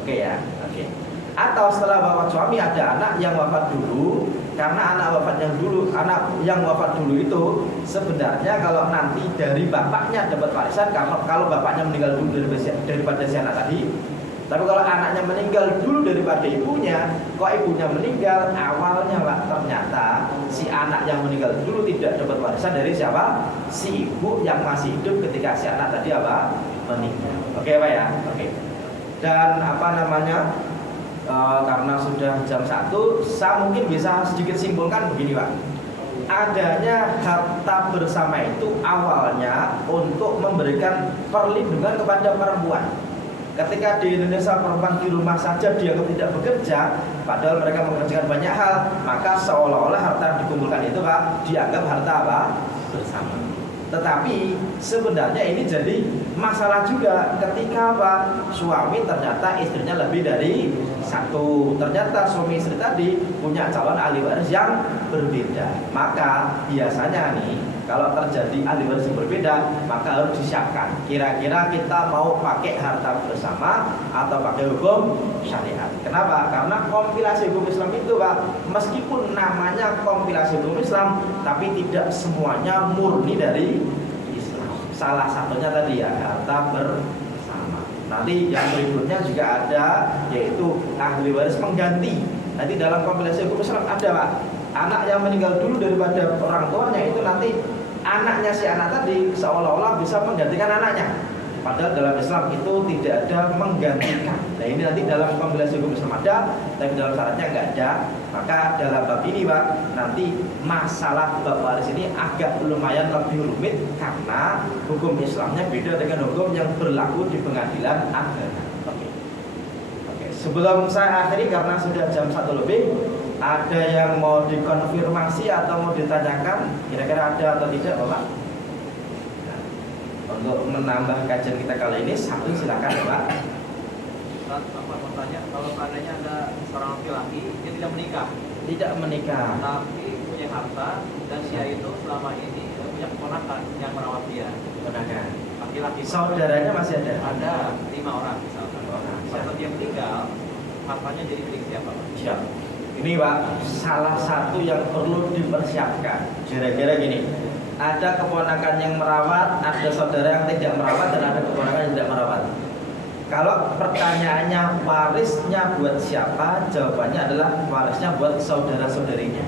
Oke ya, oke. Atau setelah wafat suami ada anak yang wafat dulu, karena anak yang wafat dulu itu sebenarnya kalau nanti dari bapaknya dapat warisan, kalau bapaknya meninggal dulu daripada si anak tadi. Tapi kalau anaknya meninggal dulu daripada ibunya, kok ibunya meninggal awalnya Pak, ternyata si anak yang meninggal dulu tidak dapat warisan dari siapa? Si ibu yang masih hidup ketika si anak tadi meninggal. Oke Pak ya, oke. Dan karena sudah jam 1, saya mungkin bisa sedikit simpulkan begini Pak. Adanya harta bersama itu awalnya untuk memberikan perlindungan kepada perempuan. Ketika di Indonesia perempuan di rumah saja dianggap tidak bekerja, padahal mereka mengerjakan banyak hal, maka seolah-olah harta yang dikumpulkan itu Pak dianggap harta bersama. Tetapi sebenarnya ini jadi masalah juga ketika suami ternyata istrinya lebih dari satu. Ternyata suami istri tadi punya calon ahli waris yang berbeda. Maka biasanya nih kalau terjadi ahli waris yang berbeda, maka harus disiapkan. Kira-kira kita mau pakai harta bersama atau pakai hukum syariat. Kenapa? Karena kompilasi hukum Islam itu Pak, meskipun namanya kompilasi hukum Islam, tapi tidak semuanya murni dari Islam. Salah satunya tadi ya harta bersama. Nanti yang berikutnya juga ada, yaitu ahli waris pengganti. Nanti dalam kompilasi hukum Islam ada Pak, anak yang meninggal dulu daripada orang tuanya itu nanti anaknya si anak tadi seolah-olah bisa menggantikan anaknya. Padahal dalam Islam itu tidak ada menggantikan. Nah ini nanti dalam kompilasi hukum Islam ada, tapi dalam syaratnya nggak ada. Maka dalam bab ini Pak, nanti masalah bab waris ini agak lumayan lebih rumit karena hukum Islamnya beda dengan hukum yang berlaku di pengadilan agama. Oke. Sebelum saya akhiri karena sudah jam 1 lebih, ada yang mau dikonfirmasi atau mau ditanyakan, kira-kira ada atau tidak Bapak? Untuk menambah kajian kita kali ini, satu silakan Bapak. Bapak mau tanya, kalau seandainya ada seorang laki-laki dia tidak menikah, tapi punya harta dan dia itu selama ini punya keponakan yang merawat dia. Keponakan. Laki-laki. Saudaranya masih ada? Ada 5 orang misalkan. Setelah dia meninggal, hartanya jadi milik siapa Pak? Siap. Ini Pak, salah satu yang perlu dipersiapkan. Kira-kira gini, ada keponakan yang merawat, ada saudara yang tidak merawat, dan ada keponakan yang tidak merawat. Kalau pertanyaannya warisnya buat siapa, jawabannya adalah warisnya buat saudara-saudarinya.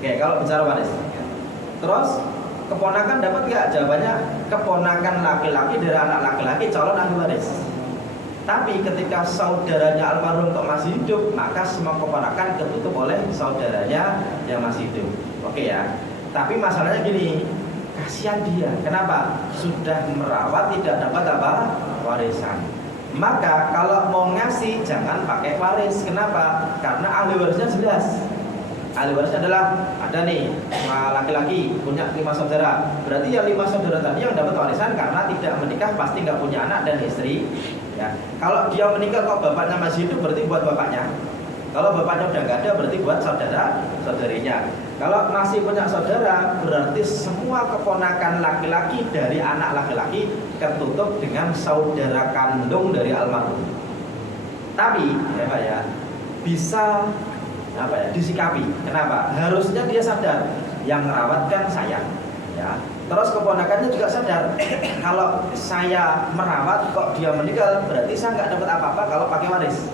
Oke, kalau bicara waris. Terus keponakan dapat nggak? Jawabannya keponakan laki-laki dari anak laki-laki calon ahli waris. Tapi ketika saudaranya almarhum kok masih hidup, maka semua keponakan ketutup oleh saudaranya yang masih hidup. Oke ya. Tapi masalahnya gini, kasihan dia. Kenapa? Sudah merawat tidak dapat warisan. Maka kalau mau ngasih jangan pakai waris. Kenapa? Karena ahli warisnya jelas. Ahli warisnya adalah ada nih laki-laki punya 5 saudara. Berarti yang 5 saudara tadi yang dapat warisan karena tidak menikah pasti nggak punya anak dan istri. Ya. Kalau dia meninggal kok bapaknya masih hidup berarti buat bapaknya. Kalau bapaknya udah nggak ada berarti buat saudara-saudarinya. Kalau masih punya saudara berarti semua keponakan laki-laki dari anak laki-laki ketutup dengan saudara kandung dari almarhum. Tapi ya Pak ya, bisa disikapi. Kenapa? Harusnya dia sadar yang merawat kan saya, ya. Terus keponakannya juga sadar kalau saya merawat kok dia meninggal, berarti saya nggak dapat apa-apa kalau pakai waris.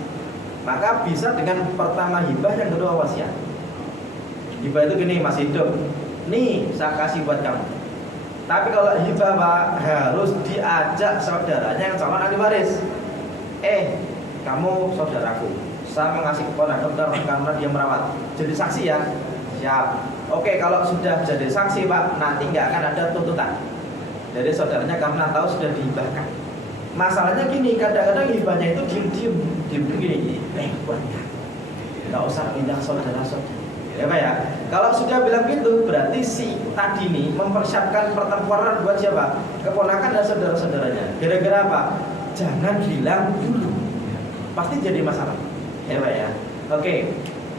Maka bisa dengan pertama hibah, yang kedua wasiat. Hibah itu gini, masih hidup, nih saya kasih buat kamu. Tapi kalau hibah Pak, harus diajak saudaranya yang calon ahli waris. Kamu saudaraku, saya mengasih kepada dokter karena dia merawat. Jadi saksi ya? Siap. Oke, kalau sudah jadi saksi Pak, nanti nggak akan ada tuntutan. Jadi saudaranya karena tahu sudah dihibahkan. Masalahnya gini, kadang-kadang hibahnya itu diem gini. Buatnya, nggak usah bilang saudara-saudara. Ya Pak ya. Kalau sudah bilang gitu, berarti si tadi nih mempersiapkan pertempuran buat siapa? Keponakan dan saudara-saudaranya. Gara-gara apa? Jangan bilang dulu. Pasti jadi masalah. Ya Pak ya. Oke.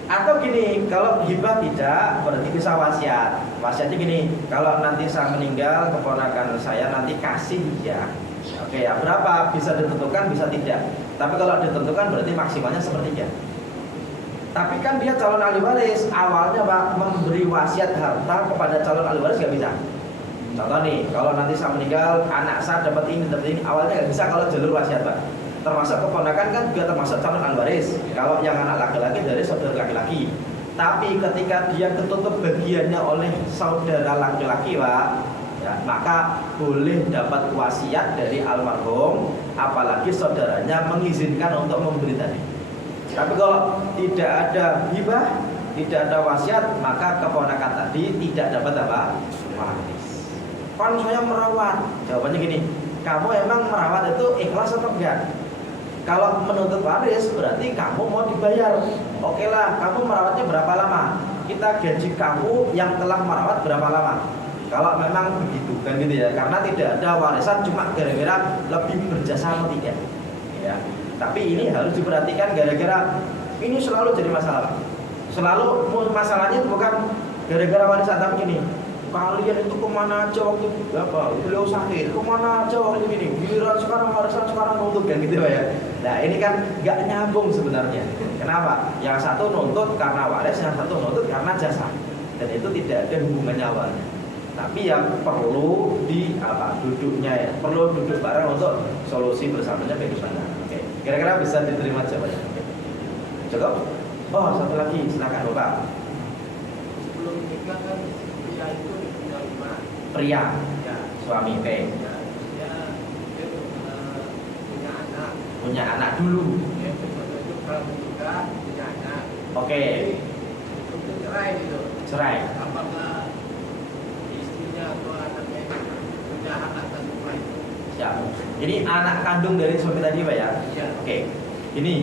Atau gini, kalau hibah tidak, berarti bisa wasiat. Wasiatnya gini, kalau nanti saya meninggal, keponakan saya nanti kasih ya. Oke ya, berapa? Bisa ditentukan, bisa tidak. Tapi kalau ditentukan berarti maksimalnya sepertiga. Tapi kan dia calon ahli waris, awalnya Pak memberi wasiat harta kepada calon ahli waris nggak bisa. Contoh nih, kalau nanti saya meninggal, anak saya dapat ini, awalnya nggak bisa kalau jalur wasiat Pak. Termasuk keponakan kan juga termasuk calon ahli waris. Kalau yang anak laki-laki dari saudara laki-laki. Tapi ketika dia ketutup bagiannya oleh saudara laki-laki Pak, ya, maka boleh dapat wasiat dari almarhum, apalagi saudaranya mengizinkan untuk memberi tadi. Tapi kalau tidak ada hibah, tidak ada wasiat, maka keponakan tadi tidak dapat apa? Waris. Kan saya merawat. Jawabannya gini, kamu emang merawat itu ikhlas atau enggak? Kalau menuntut waris berarti kamu mau dibayar. Oke lah, kamu merawatnya berapa lama? Kita gaji kamu yang telah merawat berapa lama? Kalau memang begitu kan gitu ya. Karena tidak ada warisan cuma gara-gara lebih berjasa atau tidak. Ya. Tapi ini harus diperhatikan gara-gara ini selalu jadi masalah. Selalu masalahnya bukan gara-gara warisan, tapi gini, kalian itu kemana aja waktu beliau sakit, kemana aja waktu ini, giliran sekarang warisan sekarang nuntut kan gitu ya. Nah ini kan nggak nyambung sebenarnya. Kenapa? Yang satu nuntut karena waris, yang satu nuntut karena jasa, dan itu tidak ada hubungannya awalnya. Tapi yang perlu duduknya ya, perlu duduk bareng untuk solusi bersamanya bagaimana. Oke, kira-kira bisa diterima jawabannya. Cukup? Oh, satu lagi, silakan Bapak. Sebelum nikah kan pria itu punya rumah. Pria, Ya. suami P. Ya, dia punya anak. Punya anak dulu. Ya, itu kalau menikah punya anak. Oke. Untuk cerai gitu. Cerai. Apakah istrinya atau anaknya punya hak atas rumah itu? Siap. Ini anak kandung dari suami tadi Pak ya? Iya. Oke. Ini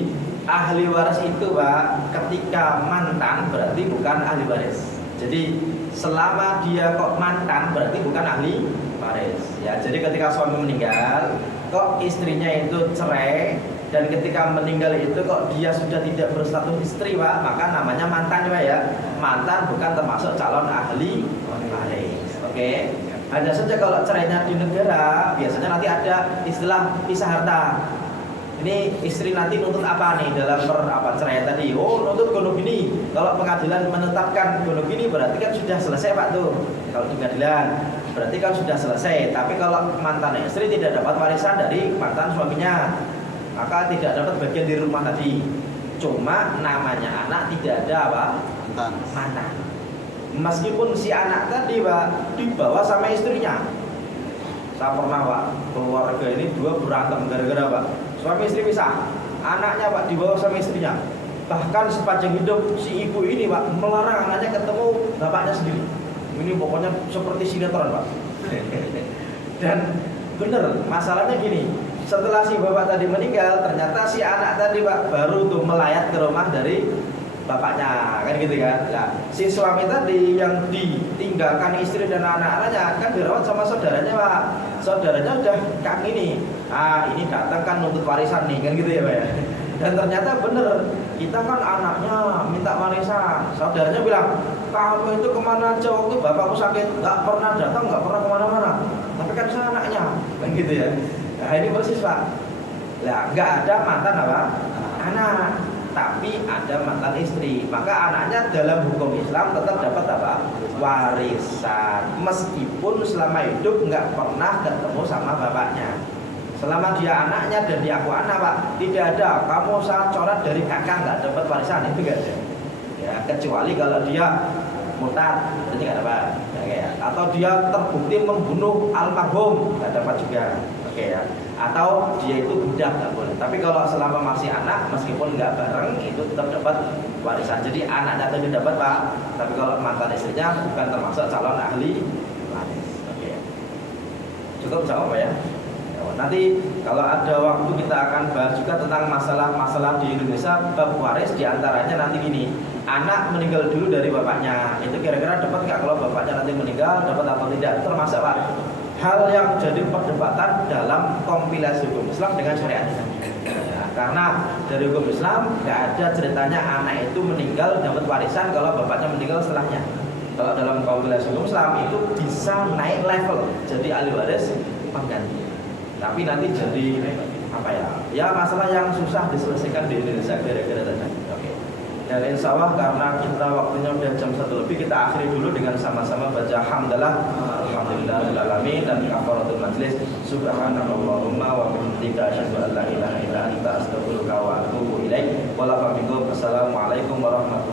ahli waris itu Pak, ketika mantan berarti bukan ahli waris. Jadi selama dia kok mantan berarti bukan ahli waris. Ya, jadi ketika suami meninggal, kok istrinya itu cerai, dan ketika meninggal itu kok dia sudah tidak berstatus istri Pak, maka namanya mantan Pak ya. Mantan bukan termasuk calon ahli waris. Oke. Hanya saja kalau cerainya di negara, biasanya nanti ada istilah pisah harta. Ini istri nanti nuntut apa nih dalam cerai tadi? Oh, nuntut gono gini. Kalau pengadilan menetapkan gono gini berarti kan sudah selesai Pak tuh. Kalau di pengadilan berarti kan sudah selesai. Tapi kalau mantan istri tidak dapat warisan dari mantan suaminya, maka tidak dapat bagian di rumah tadi. Cuma namanya anak tidak ada apa? Mantan. Meskipun si anak tadi Pak dibawa sama istrinya. Saya pernah Pak, keluarga ini dua berantem gara-gara Pak, suami istri pisah. Anaknya Pak dibawa sama istrinya. Bahkan sepanjang hidup si ibu ini Pak melarang anaknya ketemu bapaknya sendiri. Ini pokoknya seperti sinetron Pak. Dan bener, masalahnya gini, setelah si bapak tadi meninggal, ternyata si anak tadi Pak baru tuh melayat ke rumah dari bapaknya, kan gitu kan. Nah, si suami tadi yang ditinggalkan istri dan anak-anaknya kan dirawat sama saudaranya Pak. Saudaranya udah kang ini datang kan nuntut warisan nih, kan gitu ya Pak ya. Dan ternyata bener, kita kan anaknya minta warisan. Saudaranya bilang, kamu itu kemana aja waktu bapakku sakit, nggak pernah datang, nggak pernah kemana-mana. Tapi kan saya anaknya, kan gitu ya. Nah ini persis Pak. Nah, nggak ada mantan apa? Anak. tapi ada mantan istri, maka anaknya dalam hukum Islam tetap dapat apa? Warisan, meskipun selama hidup nggak pernah ketemu sama bapaknya. Selama dia anaknya dan dia aku anak, Pak, tidak ada kamu saya coret dari kakak nggak dapat warisan, itu nggak ada. Ya, kecuali kalau dia murtad, berarti nggak dapat. Ya, atau dia terbukti membunuh almarhum, nggak dapat juga. Oke ya. Atau dia itu budak, nggak boleh. Tapi kalau selama masih anak, meskipun nggak bareng, itu tetap dapat warisan. Jadi anak tadi dapat, Pak. Tapi kalau mantan istrinya bukan termasuk calon ahli waris. Oke. Cukup jawab ya. Nanti kalau ada waktu kita akan bahas juga tentang masalah-masalah di Indonesia bab waris, diantaranya nanti gini, anak meninggal dulu dari bapaknya, itu kira-kira dapat nggak kalau bapaknya nanti meninggal, dapat atau tidak, termasuk Pak hal yang jadi perdebatan dalam kompilasi hukum Islam dengan syariat. Ya, karena dari hukum Islam nggak ada ceritanya anak itu meninggal dapat warisan kalau bapaknya meninggal setelahnya. Kalau dalam kompilasi hukum Islam itu bisa naik level jadi ahli waris pengganti. Tapi nanti jadi apa ya? Ya masalah yang susah diselesaikan di Indonesia gara-gara tadi. Oke. Dan insya Allah karena kita waktunya udah jam 1 lebih, kita akhiri dulu dengan sama-sama baca hamdalah, alhamdulillahirobbilalamin dan kafaratul majlis. Subhanakallahumma wa bihamdika asyhadu an la ilaha illa anta astaghfiruka wa atubu ilaik. Wassalamualaikum warahmatullahi wabarakatuh.